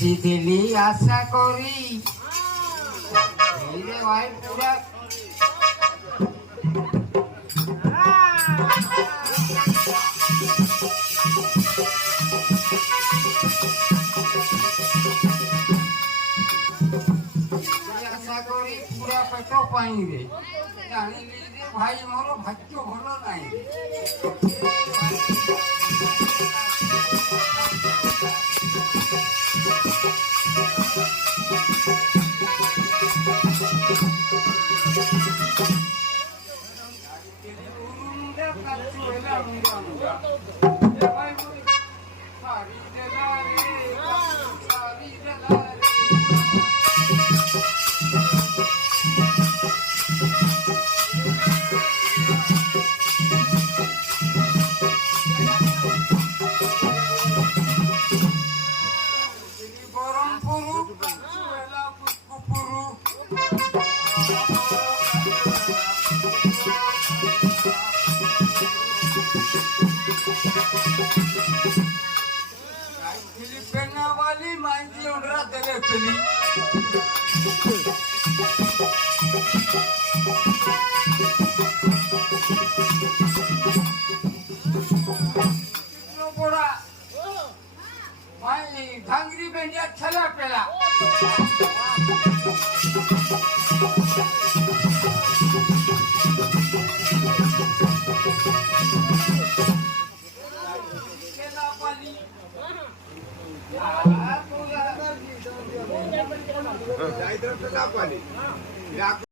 আসিলি আশা করি রে ভাই পুরা আশা করি পুরা পেট পাইবে জানিলি যে ভাই মোর ভাগ্য ভালো নাই वाली माइंडी उड़रा देले पेली कितनो बड़ा माई घांगरी बेंडिया छला पेला केला पाली जायचं तर पाणी